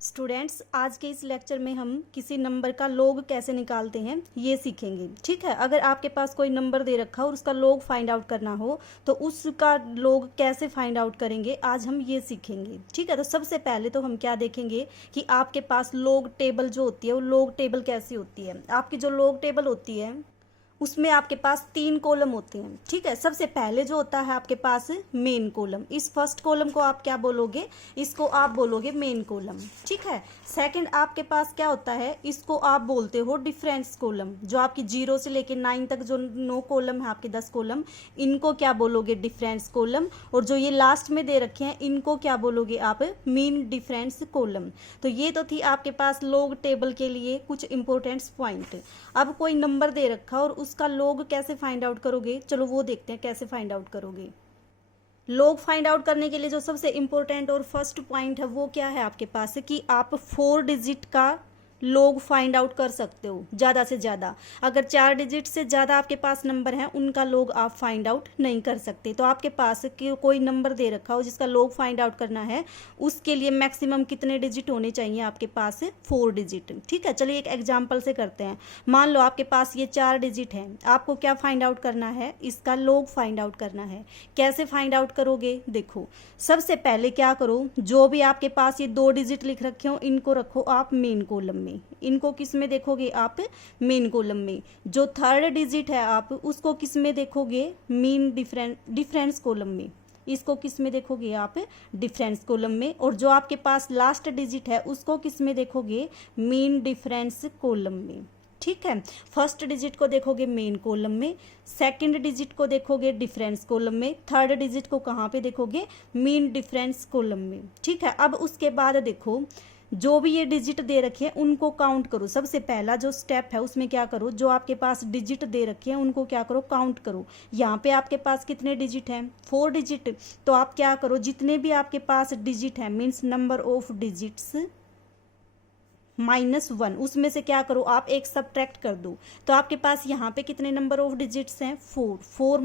Students, आज के इस लेक्चर में हम किसी नंबर का लॉग कैसे निकालते हैं ये सीखेंगे। ठीक है, अगर आपके पास कोई नंबर दे रखा हो और उसका लॉग फाइंड आउट करना हो तो उसका लॉग कैसे फाइंड आउट करेंगे आज हम ये सीखेंगे। ठीक है, तो सबसे पहले तो हम क्या देखेंगे कि आपके पास लॉग टेबल जो होती है वो लॉग टेबल कैसी होती है। आपकी जो लॉग टेबल होती है उसमें आपके पास 3 कॉलम होते हैं। ठीक है, सबसे पहले जो होता है आपके पास मेन कॉलम। इस फर्स्ट कॉलम को आप क्या बोलोगे, इसको आप बोलोगे मेन कॉलम। ठीक है, सेकंड आपके पास क्या होता है, इसको आप बोलते हो डिफरेंस कॉलम। जो आपकी 0 से लेके 9 तक जो 9 कॉलम है, आपके 10 कॉलम, इनको क्या बोलोगे, डिफरेंस कॉलम। और जो ये लास्ट में दे रखे हैं इनको क्या बोलोगे आप, मीन डिफरेंस कॉलम। तो ये तो थी आपके पास लॉग टेबल के लिए कुछ इंपॉर्टेंट पॉइंट। अब कोई नंबर दे रखा और उसका लॉग कैसे फाइंड आउट करोगे, चलो वो देखते हैं कैसे फाइंड आउट करोगे। लॉग फाइंड आउट करने के लिए जो सबसे इंपॉर्टेंट और फर्स्ट पॉइंट है वो क्या है आपके पास कि आप 4 डिजिट का लॉग फाइंड आउट कर सकते हो ज़्यादा से ज़्यादा। अगर 4 डिजिट से ज़्यादा आपके पास नंबर हैं उनका लॉग आप फाइंड आउट नहीं कर सकते। तो आपके पास कोई नंबर दे रखा हो जिसका लॉग फाइंड आउट करना है, उसके लिए मैक्सिमम कितने डिजिट होने चाहिए आपके पास, 4 डिजिट। ठीक है, चलिए एक एग्जाम्पल से करते हैं। मान लो आपके पास ये 4 डिजिट हैं, आपको क्या फाइंड आउट करना है, इसका लॉग फाइंड आउट करना है। कैसे फाइंड आउट करोगे, देखो सबसे पहले क्या करो, जो भी आपके पास ये 2 डिजिट लिख रखे हो इनको रखो आप मेन कॉलम में। इनको किस में देखोगे आप, मेन कॉलम में। जो 3rd डिजिट है आप उसको किस में देखोगे, मीन डिफरेंस कॉलम में। इसको किस में देखोगे आप, डिफरेंस कॉलम में। और जो आपके पास लास्ट डिजिट है उसको किस में देखोगे, मीन डिफरेंस कॉलम में। ठीक है, फर्स्ट डिजिट को देखोगे मेन कॉलम में, सेकंड डिजिट को देखोगे डिफरेंस कॉलम में, 3rd डिजिट को कहाँ पे देखोगे, मीन डिफरेंस कॉलम में। ठीक है, अब उसके बाद देखो जो भी ये डिजिट दे रखे हैं उनको काउंट करो। सबसे पहला जो स्टेप है उसमें क्या करो, जो आपके पास डिजिट दे रखे हैं उनको क्या करो, काउंट करो। यहाँ पे आपके पास कितने डिजिट हैं, 4 डिजिट। तो आप क्या करो, जितने भी आपके पास डिजिट हैं मीन्स नंबर ऑफ डिजिट्स -1, उसमें से क्या करो आप एक सब्ट्रैक्ट कर दो। तो आपके पास यहाँ पे कितने नंबर ऑफ डिजिट्स हैं, 4। 4 -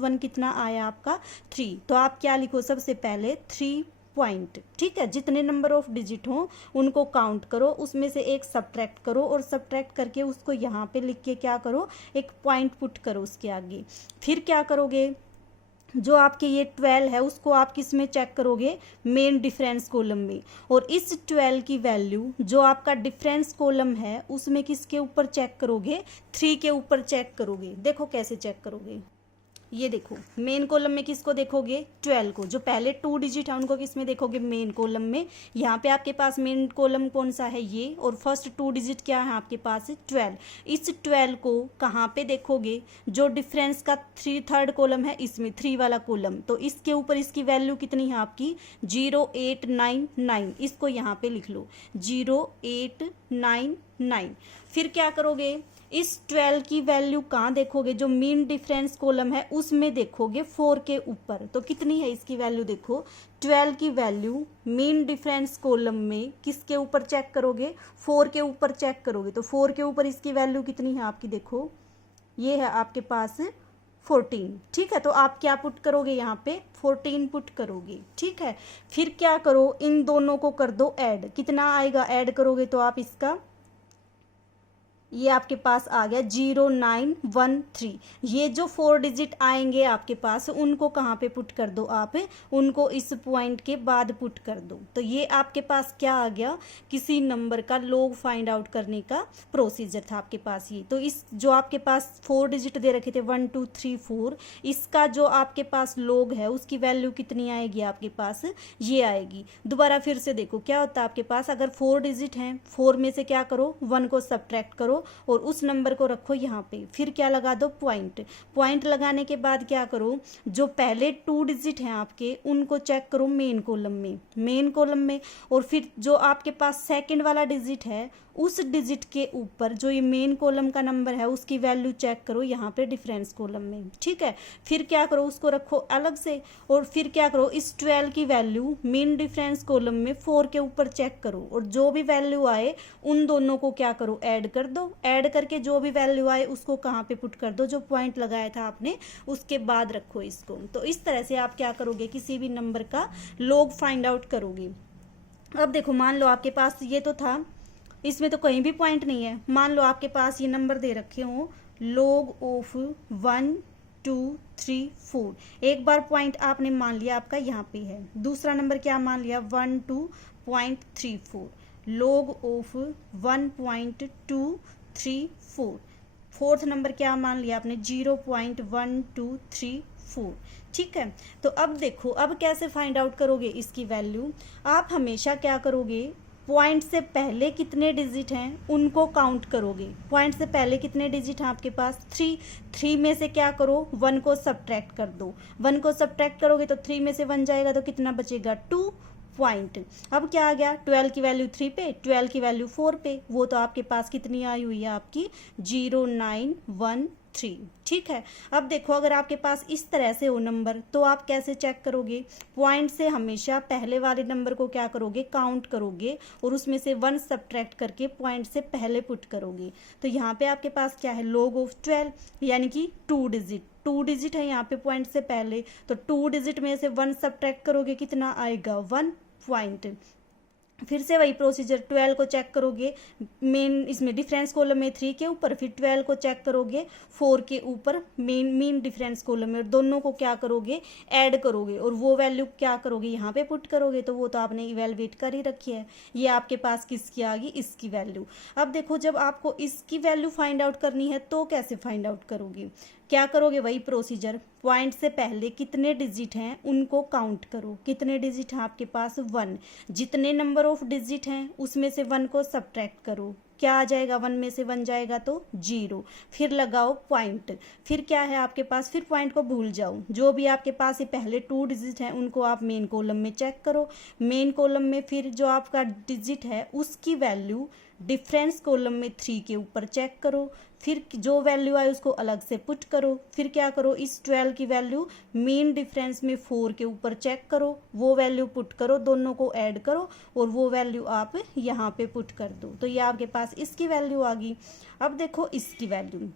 1 कितना आया आपका, 3। तो आप क्या लिखो, सबसे पहले 3 पॉइंट। ठीक है, जितने नंबर ऑफ डिजिट हो उनको काउंट करो, उसमें से एक सब्ट्रैक्ट करो और सब्ट्रैक्ट करके उसको यहाँ पे लिख के क्या करो, एक पॉइंट पुट करो उसके आगे। फिर क्या करोगे, जो आपके ये 12 है उसको आप किस में चेक करोगे, मेन डिफरेंस कॉलम में। और इस 12 की वैल्यू जो आपका डिफरेंस कॉलम है उसमें किसके ऊपर चेक करोगे, 3 के ऊपर चेक करोगे। देखो कैसे चेक करोगे, ये देखो मेन कॉलम में किसको देखोगे, 12 को। जो पहले 2 डिजिट है उनको किस में देखोगे, मेन कॉलम में। यहाँ पे आपके पास मेन कॉलम कौन सा है, ये। और फर्स्ट 2 डिजिट क्या है आपके पास, 12। इस 12 को कहाँ पे देखोगे, जो डिफरेंस का 3rd कॉलम है इसमें, 3 वाला कॉलम। तो इसके ऊपर इसकी वैल्यू कितनी है आपकी, 0899। इसको यहाँ पे लिख लो, 0899। फिर क्या करोगे, इस 12 की वैल्यू कहाँ देखोगे, जो मीन डिफरेंस कॉलम है उसमें देखोगे, 4 के ऊपर। तो कितनी है इसकी वैल्यू, देखो 12 की वैल्यू मीन डिफरेंस कॉलम में किसके ऊपर चेक करोगे, 4 के ऊपर चेक करोगे। तो 4 के ऊपर इसकी वैल्यू कितनी है आपकी, देखो ये है आपके पास 14। ठीक है, तो आप क्या पुट करोगे, यहाँ पे 14 पुट करोगे। ठीक है, फिर क्या करो, इन दोनों को कर दो ऐड। कितना आएगा, ऐड करोगे तो आप इसका, ये आपके पास आ गया 0913। ये जो 4 डिजिट आएंगे आपके पास उनको कहाँ पे पुट कर दो आप, उनको इस पॉइंट के बाद पुट कर दो। तो ये आपके पास क्या आ गया, किसी नंबर का लॉग फाइंड आउट करने का प्रोसीजर था आपके पास ये। तो इस जो आपके पास 4 डिजिट दे रखे थे 1 2 3 4, इसका जो आपके पास लॉग है उसकी वैल्यू कितनी आएगी आपके पास, ये आएगी। दोबारा फिर से देखो क्या होता है आपके पास, अगर 4 डिजिट हैं, 4 में से क्या करो, 1 को सब्ट्रैक्ट करो और उस नंबर को रखो यहाँ पे। फिर क्या लगा दो, पॉइंट। पॉइंट लगाने के बाद क्या करो, जो पहले 2 डिजिट हैं आपके उनको चेक करो मेन कॉलम में, मेन कॉलम में। और फिर जो आपके पास सेकंड वाला डिजिट है उस डिजिट के ऊपर जो ये मेन कॉलम का नंबर है उसकी वैल्यू चेक करो यहाँ पे डिफरेंस कॉलम में। ठीक है, फिर क्या करो, उसको रखो अलग से। और फिर क्या करो, इस 12 की वैल्यू मेन डिफरेंस कॉलम में 4 के ऊपर चेक करो और जो भी वैल्यू आए उन दोनों को क्या करो, ऐड कर दो। ऐड करके जो भी वैल्यू आए उसको कहाँ पे पुट कर दो, जो पॉइंट लगाया था आपने उसके बाद रखो इसको। तो इस तरह से आप क्या करोगे, किसी भी नंबर का लॉग फाइंड आउट करोगे। अब देखो मान लो आपके पास ये तो था, इसमें तो कहीं भी पॉइंट नहीं है। मान लो आपके पास ये नंबर दे रखे हों log ऑफ 1 2 3 4। एक बार पॉइंट आपने मान लिया आपका यहाँ पे है। दूसरा नंबर क्या मान लिया 12.34 log ऑफ 1.234। फोर्थ नंबर क्या मान लिया आपने 0.1234। ठीक है, तो अब देखो अब कैसे फाइंड आउट करोगे इसकी वैल्यू। आप हमेशा क्या करोगे, पॉइंट से पहले कितने डिजिट हैं उनको काउंट करोगे। पॉइंट से पहले कितने डिजिट हैं आपके पास 3 में से क्या करो 1 को सब्ट्रैक्ट कर दो। 1 को सब्ट्रैक्ट करोगे तो 3 में से 1 जाएगा तो कितना बचेगा 2 पॉइंट। अब क्या आ गया 12 की वैल्यू 3 पे, 12 की वैल्यू 4 पे, वो तो आपके पास कितनी आई हुई है आपकी 0913। ठीक है, अब देखो अगर आपके पास इस तरह से हो नंबर तो आप कैसे चेक करोगे। पॉइंट से हमेशा पहले वाले नंबर को क्या करोगे काउंट करोगे और उसमें से 1 सब्ट्रैक्ट करके पॉइंट से पहले पुट करोगे। तो यहाँ पे आपके पास क्या है log ऑफ 12 यानी कि 2 डिजिट है यहाँ पे पॉइंट से पहले, तो 2 डिजिट में से 1 सब्ट्रैक्ट करोगे कितना आएगा 1 पॉइंट। फिर से वही प्रोसीजर 12 को चेक करोगे मेन इसमें डिफरेंस कॉलम में 3 के ऊपर, फिर 12 को चेक करोगे 4 के ऊपर मेन डिफरेंस कॉलम में, और दोनों को क्या करोगे ऐड करोगे और वो वैल्यू क्या करोगे यहाँ पे पुट करोगे। तो वो तो आपने इवेलुएट कर ही रखी है। ये आपके पास किसकी आ गई इसकी वैल्यू। अब देखो जब आपको इसकी वैल्यू फाइंड आउट करनी है तो कैसे फाइंड आउट करोगे, क्या करोगे वही प्रोसीजर, पॉइंट से पहले कितने डिजिट हैं उनको काउंट करो। कितने डिजिट हैं आपके पास 1, जितने नंबर ऑफ डिजिट हैं उसमें से 1 को सब्ट्रैक्ट करो, क्या आ जाएगा 1 में से 1 जाएगा तो 0, फिर लगाओ पॉइंट। फिर क्या है आपके पास, फिर पॉइंट को भूल जाओ, जो भी आपके पास ये पहले 2 डिजिट हैं उनको आप मेन कॉलम में चेक करो। मेन कॉलम में फिर जो आपका डिजिट है उसकी वैल्यू डिफरेंस कॉलम में 3 के ऊपर चेक करो, फिर जो वैल्यू आए उसको अलग से पुट करो। फिर क्या करो इस 12 की वैल्यू मेन डिफरेंस में 4 के ऊपर चेक करो, वो वैल्यू पुट करो, दोनों को ऐड करो और वो वैल्यू आप यहाँ पे पुट कर दो। तो ये आपके पास इसकी वैल्यू आ गई। अब देखो इसकी वैल्यू,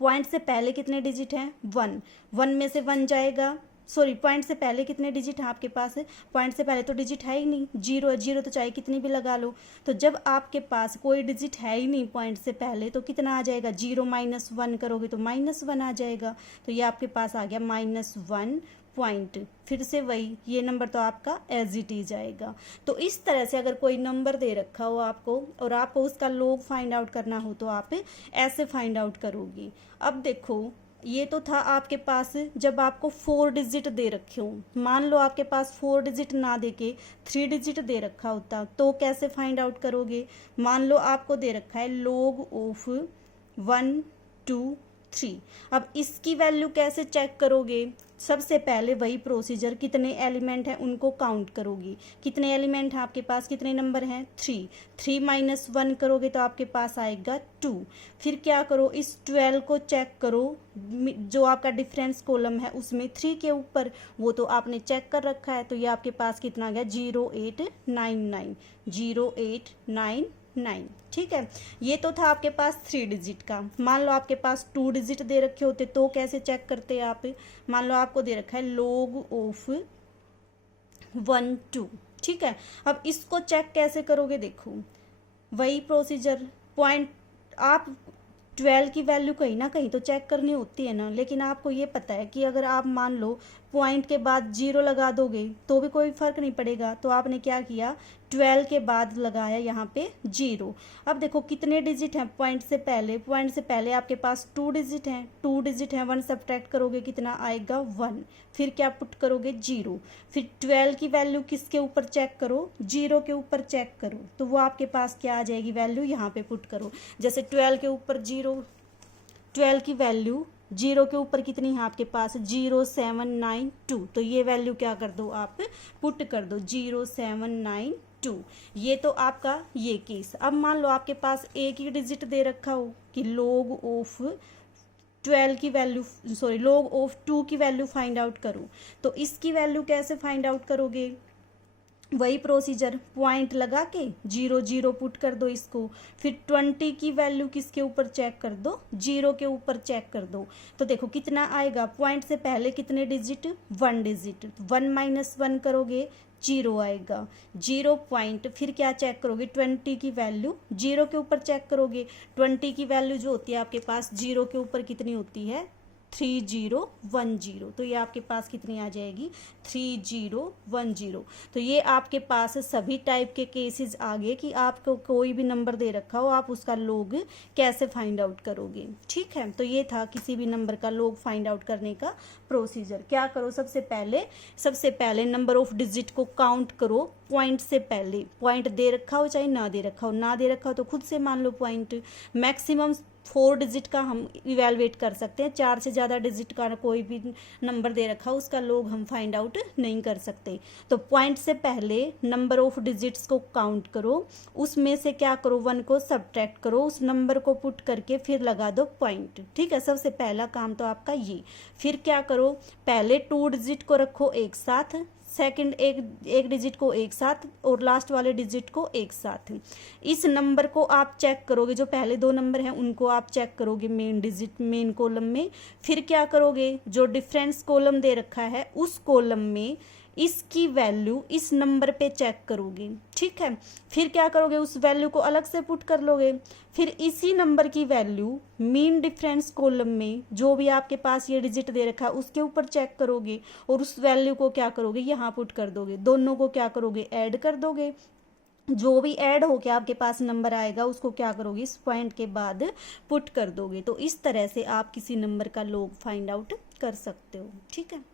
पॉइंट से पहले कितने डिजिट हैं 1 में से 1 जाएगा, सॉरी पॉइंट से पहले कितने डिजिट हैं आपके पास, पॉइंट से पहले तो डिजिट है ही नहीं, 0 है, 0 तो चाहे कितनी भी लगा लो। तो जब आपके पास कोई डिजिट है ही नहीं पॉइंट से पहले तो कितना आ जाएगा 0 - 1 करोगे तो -1 आ जाएगा। तो ये आपके पास आ गया -1 पॉइंट। फिर से वही ये नंबर तो आपका एज इट इज आएगा। तो इस तरह से अगर कोई नंबर दे रखा हो आपको और आपको उसका log फाइंड आउट करना हो तो आप ऐसे फाइंड आउट करोगी। अब देखो ये तो था आपके पास जब आपको 4 डिजिट दे रखे हो। मान लो आपके पास 4 डिजिट ना देके 3 डिजिट दे रखा होता तो कैसे फाइंड आउट करोगे। मान लो आपको दे रखा है log ऑफ 1 2 3। अब इसकी वैल्यू कैसे चेक करोगे, सबसे पहले वही प्रोसीजर, कितने एलिमेंट हैं उनको काउंट करोगी। कितने एलिमेंट हैं आपके पास, कितने नंबर हैं 3 - 1 करोगे तो आपके पास आएगा 2। फिर क्या करो इस 12 को चेक करो, जो आपका डिफरेंस कॉलम है उसमें 3 के ऊपर, वो तो आपने चेक कर रखा है। तो ये आपके पास कितना आ गया 0899। ठीक है, ये तो था आपके पास 3 डिजिट का। मान लो आपके पास 2 डिजिट दे रखे होते तो कैसे चेक करते आप। मान लो आपको दे रखा है log ऑफ 1 2। ठीक है, अब इसको चेक कैसे करोगे, देखो वही प्रोसीजर, पॉइंट आप 12 की वैल्यू कहीं ना कहीं तो चेक करनी होती है ना, लेकिन आपको ये पता है कि अगर आप मान लो पॉइंट के बाद 0 लगा दोगे तो भी कोई फ़र्क नहीं पड़ेगा। तो आपने क्या किया 12 के बाद लगाया यहाँ पे 0। अब देखो कितने डिजिट हैं पॉइंट से पहले, पॉइंट से पहले आपके पास 2 डिजिट हैं, 2 डिजिट हैं, 1 सब्ट्रैक्ट करोगे कितना आएगा 1, फिर क्या पुट करोगे 0। फिर 12 की वैल्यू किसके ऊपर चेक करो 0 के ऊपर चेक करो, तो वो आपके पास क्या आ जाएगी वैल्यू यहाँ पे पुट करो। जैसे 12 के ऊपर 0, 12 की वैल्यू 0 के ऊपर कितनी है आपके पास 0792, तो ये वैल्यू क्या कर दो आप पुट कर दो 0792। ये तो आपका ये केस। अब मान लो आपके पास एक ही डिजिट दे रखा हो कि log ऑफ 12 की वैल्यू, सॉरी log ऑफ 2 की वैल्यू फाइंड आउट करो, तो इसकी वैल्यू कैसे फाइंड आउट करोगे, वही प्रोसीजर, पॉइंट लगा के 0 0 पुट कर दो इसको। फिर 20 की वैल्यू किसके ऊपर चेक कर दो 0 के ऊपर चेक कर दो। तो देखो कितना आएगा, पॉइंट से पहले कितने डिजिट 1 डिजिट, 1 - 1 करोगे जीरो आएगा, 0 पॉइंट, फिर क्या चेक करोगे 20 की वैल्यू 0 के ऊपर चेक करोगे। 20 की वैल्यू जो होती है आपके पास 0 के ऊपर कितनी होती है 3010, तो ये आपके पास कितनी आ जाएगी 3010। तो ये आपके पास सभी टाइप के केसेस आ गए कि आपको कोई भी नंबर दे रखा हो आप उसका लॉग कैसे फाइंड आउट करोगे। ठीक है, तो ये था किसी भी नंबर का लॉग फाइंड आउट करने का प्रोसीजर। क्या करो, सबसे पहले नंबर ऑफ डिजिट को काउंट करो पॉइंट से पहले। पॉइंट दे रखा हो चाहे ना दे रखा हो, ना दे रखा हो तो खुद से मान लो पॉइंट। मैक्सिमम 4 डिजिट का हम इवेलुएट कर सकते हैं, 4 से ज़्यादा डिजिट का कोई भी नंबर दे रखा हो उसका लॉग हम फाइंड आउट नहीं कर सकते। तो पॉइंट से पहले नंबर ऑफ डिजिट्स को काउंट करो, उसमें से क्या करो 1 को सब्ट्रैक्ट करो, उस नंबर को पुट करके फिर लगा दो पॉइंट। ठीक है, सबसे पहला काम तो आपका ये। फिर क्या करो, पहले 2 डिजिट को रखो एक साथ, सेकंड एक डिजिट को एक साथ और लास्ट वाले डिजिट को एक साथ। इस नंबर को आप चेक करोगे, जो पहले 2 नंबर हैं उनको आप चेक करोगे मेन कॉलम में। फिर क्या करोगे, जो डिफरेंस कॉलम दे रखा है उस कॉलम में इसकी वैल्यू इस नंबर पे चेक करोगे। ठीक है, फिर क्या करोगे, उस वैल्यू को अलग से पुट कर लोगे। फिर इसी नंबर की वैल्यू मीन डिफरेंस कॉलम में जो भी आपके पास ये डिजिट दे रखा है उसके ऊपर चेक करोगे और उस वैल्यू को क्या करोगे यहाँ पुट कर दोगे। दोनों को क्या करोगे, ऐड कर दोगे। जो भी ऐड होके आपके पास नंबर आएगा उसको क्या करोगे, इस पॉइंट के बाद पुट कर दोगे। तो इस तरह से आप किसी नंबर का लॉग फाइंड आउट कर सकते हो। ठीक है।